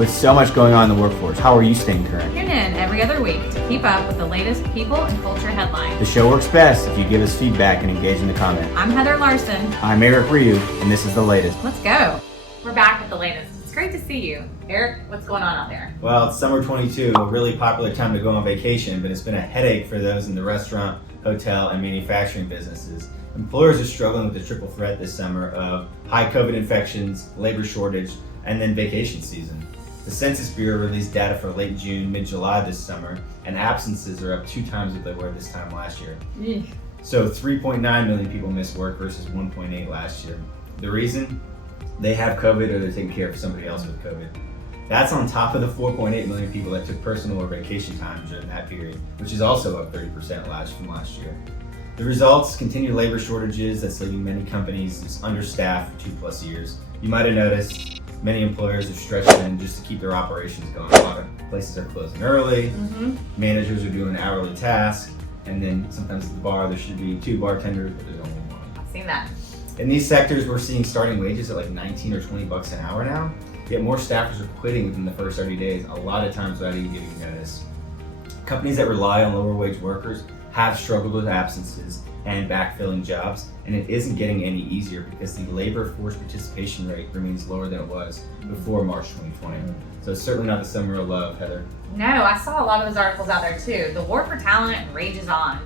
With so much going on in the workforce, how are you staying current? Tune in every other week to keep up with the latest people and culture headlines. The show works best if you give us feedback and engage in the comments. I'm Heather Larson. I'm Eric Ryu, and this is The Latest. Let's go. We're back with The Latest. It's great to see you. Eric, what's going on out there? Well, it's summer 22, a really popular time to go on vacation, but it's been a headache for those in the restaurant, hotel, and manufacturing businesses. Employers are struggling with the triple threat this summer of high COVID infections, labor shortage, and then vacation season. The Census Bureau released data for late June, mid-July this summer, and absences are up 2 times what they were this time last year. So 3.9 million people missed work versus 1.8 last year. The reason? They have COVID or they're taking care of somebody else with COVID. That's on top of the 4.8 million people that took personal or vacation time during that period, which is also up 30% from last year. The results, continued labor shortages that's leaving many companies understaffed for 2+ years. You might have noticed many employers are stretched thin just to keep their operations going. A lot of places are closing early, managers are doing hourly tasks, and then sometimes at the bar there should be 2 bartenders, but there's only 1. I've seen that. In these sectors, we're seeing starting wages at like 19 or 20 bucks an hour now, yet more staffers are quitting within the first 30 days, a lot of times without even giving notice. Companies that rely on lower wage workers have struggled with absences and backfilling jobs, and it isn't getting any easier because the labor force participation rate remains lower than it was before March 2020. So it's certainly not the summer of love, Heather. No, I saw a lot of those articles out there too. The war for talent rages on.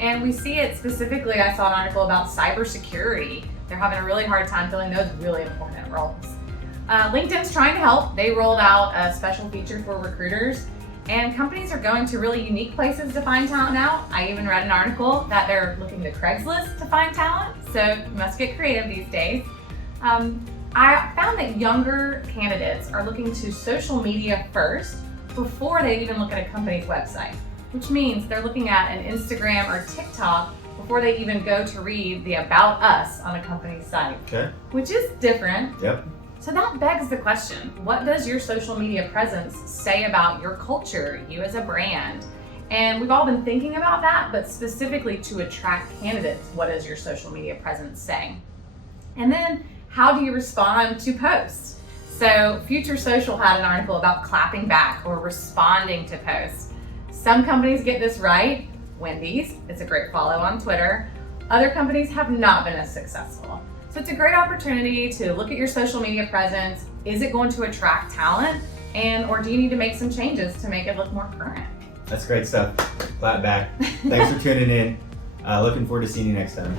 And we see it specifically, I saw an article about cybersecurity. They're having a really hard time filling those really important roles. LinkedIn's trying to help. They rolled out a special feature for recruiters, and companies are going to really unique places to find talent now. I even read an article that they're looking to Craigslist to find talent, so you must get creative these days. I found that younger candidates are looking to social media first before they even look at a company's website, which means they're looking at an Instagram or TikTok before they even go to read the About Us on a company's site, which is different. Yep. So that begs the question, what does your social media presence say about your culture, you as a brand? And we've all been thinking about that, but specifically to attract candidates, what does your social media presence say? And then how do you respond to posts? So Future Social had an article about clapping back or responding to posts. Some companies get this right. Wendy's, it's a great follow on Twitter. Other companies have not been as successful. So it's a great opportunity to look at your social media presence. Is it going to attract talent? Or do you need to make some changes to make it look more current? That's great stuff. Clap back. Thanks for tuning in. Looking forward to seeing you next time.